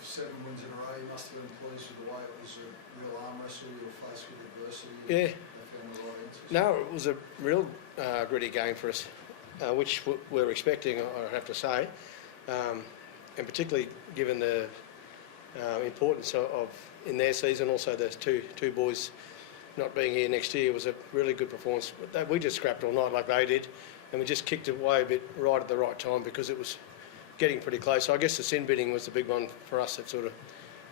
of 7 wins in a row. You must have been pleased with the way it was a real arm wrestle. You were faced with adversity. Yeah. They found the right answers. No, it was a real gritty game for us, which we're expecting, I have to say, and particularly given the importance of in their season, also those two boys not being here next year was a really good performance. We just scrapped all night like they did, and we just kicked it away a bit right at the right time because it was getting pretty close. So I guess the sin binning was the big one for us that sort of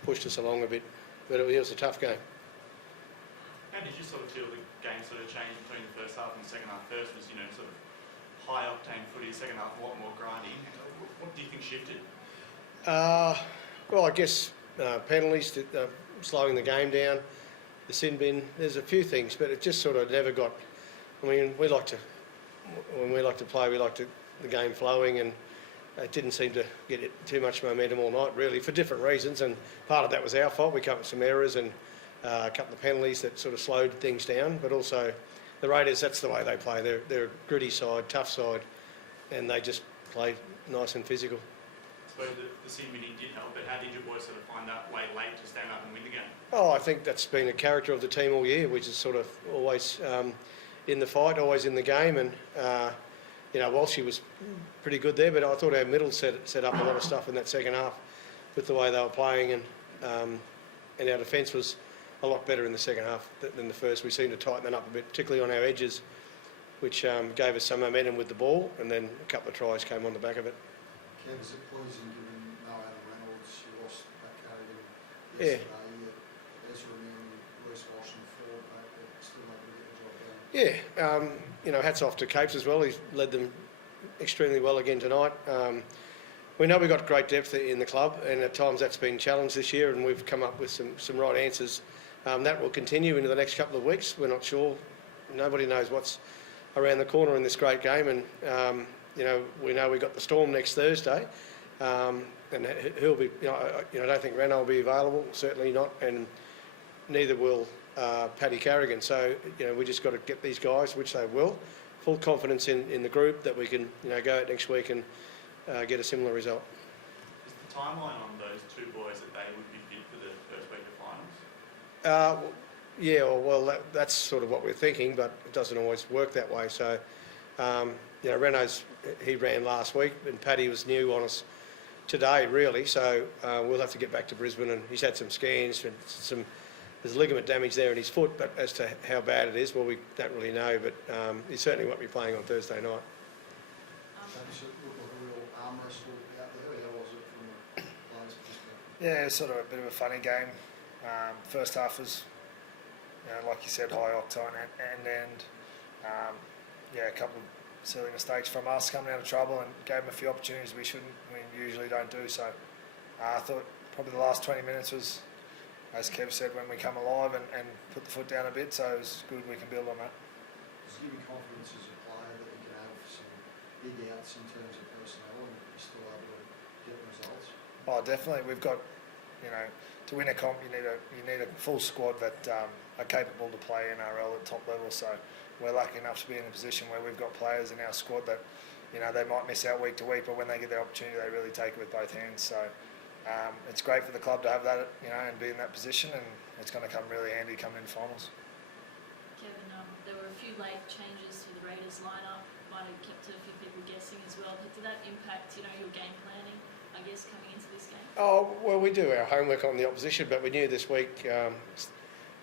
pushed us along a bit, but it was a tough game. How did you sort of feel the game sort of changed between the first half and the second half? First was, sort of high octane footy, second half a lot more grinding. What do you think shifted? Well, I guess penalties, slowing the game down, the sin bin. There's a few things, but it just sort of never got. I mean, when we like to play, we like the game flowing, and it didn't seem to get too much momentum all night, really, for different reasons. And part of that was our fault. We came up with some errors and a couple of penalties that sort of slowed things down. But also, the Raiders, that's the way they play. They're a gritty side, tough side, and they just play nice and physical. I suppose the sin binning did help, but how did you boys sort of find that way late to stand up and win the game? Oh, I think that's been a character of the team all year, which is sort of always in the fight, always in the game. And, Walshy was pretty good there, but I thought our middle set up a lot of stuff in that second half with the way they were playing, and our defence was a lot better in the second half than the first. We seemed to tighten that up a bit, particularly on our edges, which gave us some momentum with the ball, and then a couple of tries came on the back of it. Kev, is it pleasing given no Adam Reynolds, you lost that Carrigan yesterday, Ezra and Reece Walsh and Ford, but still able to get the job done? Yeah, hats off to Capes as well. He's led them extremely well again tonight. We know we've got great depth in the club, and at times that's been challenged this year, and we've come up with some right answers. That will continue into the next couple of weeks. We're not sure. Nobody knows what's around the corner in this great game, and we know we've got the Storm next Thursday, and he'll be. I don't think Renault will be available. Certainly not, and neither will Paddy Carrigan. So we just got to get these guys, which they will. Full confidence in the group that we can go out next week and get a similar result. Is the timeline on those two boys that they would be fit for the first week of finals? That's sort of what we're thinking, but it doesn't always work that way. So, Renault's, he ran last week, and Paddy was new on us today, really. So we'll have to get back to Brisbane, and he's had some scans and there's ligament damage there in his foot, but as to how bad it is, well, we don't really know. But he certainly won't be playing on Thursday night. Does it look like a real arm wrestle out there? How was it from a player's perspective? Yeah, it's sort of a bit of a funny game. First half was, like you said, high octane and a couple of silly mistakes from us coming out of trouble, and gave them a few opportunities we usually don't do. So I thought probably the last 20 minutes was, as Kev said, when we come alive and put the foot down a bit. So it was good we can build on that. Does it give you confidence as a player that you can have some big outs in terms of personnel and you're still able to get results? Oh, definitely. We've got, to win a comp, you need a full squad that are capable to play NRL at top level. So we're lucky enough to be in a position where we've got players in our squad that, they might miss out week to week, but when they get their opportunity, they really take it with both hands. So it's great for the club to have that, and be in that position, and it's going to come really handy coming into finals. Kevin, there were a few late changes to the Raiders lineup. Might have kept a few people guessing as well. But did that impact, your game planning, I guess, coming into this game? Oh, well, we do our homework on the opposition, but we knew this week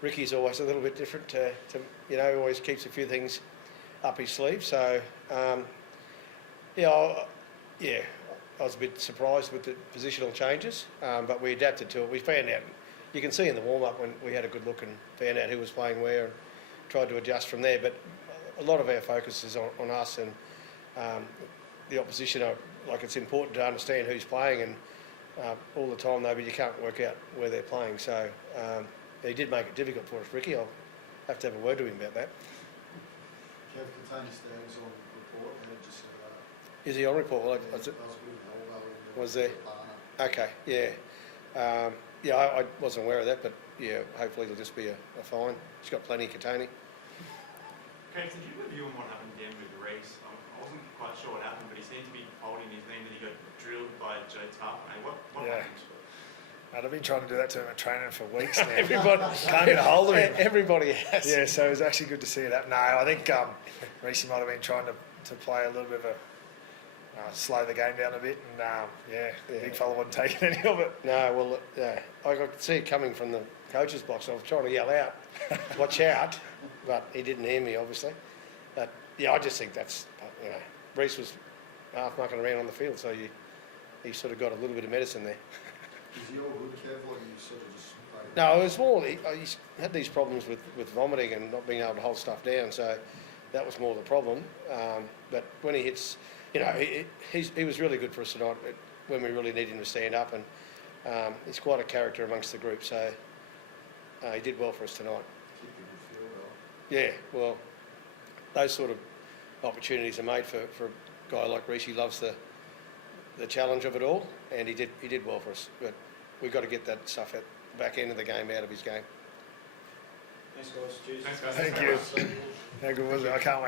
Ricky's always a little bit different to always keeps a few things up his sleeve. So, I was a bit surprised with the positional changes, but we adapted to it. We found out, you can see in the warm-up when we had a good look and found out who was playing where and tried to adjust from there. But a lot of our focus is on us and the opposition. It's important to understand who's playing, and all the time, though, but you can't work out where they're playing. So he did make it difficult for us, Ricky. I'll have to have a word to him about that. Kev, Container Stag's on report. How did you see that? Is he on report? Well, was there? Okay, yeah. I wasn't aware of that, but hopefully it'll just be a fine. He's got plenty of Katoni. Okay, so did you review on what happened again with Reece? I wasn't quite sure what happened, but he seemed to be holding his knee, that he got drilled by Joe Tarpane. What happened? I've been trying to do that to him at training for weeks now. Everybody Can't get a hold of him. Everybody has. Yeah, so it was actually good to see that. No, I think Reece might have been trying to play a little bit of a slow the game down a bit, and the big fella wasn't taking any of it. No, well, I could see it coming from the coach's box. I was trying to yell out, "Watch out!" but he didn't hear me, obviously. But yeah, I just think that's Reece was half mucking around on the field, so he sort of got a little bit of medicine there. Is he all good, Kev, or you sort of just... No, it was more, he had these problems with vomiting and not being able to hold stuff down, so that was more the problem. But when he hits, he was really good for us tonight when we really needed him to stand up, and he's quite a character amongst the group, so he did well for us tonight. Kicked a good field goal. Yeah, well, those sort of opportunities are made for a guy like Reece. He loves the challenge of it all, and he did well for us. But we've got to get that stuff at the back end of the game out of his game. Thanks, guys. Cheers. Thanks, guys. Thank Thanks very you. much. How good was it? I can't wait.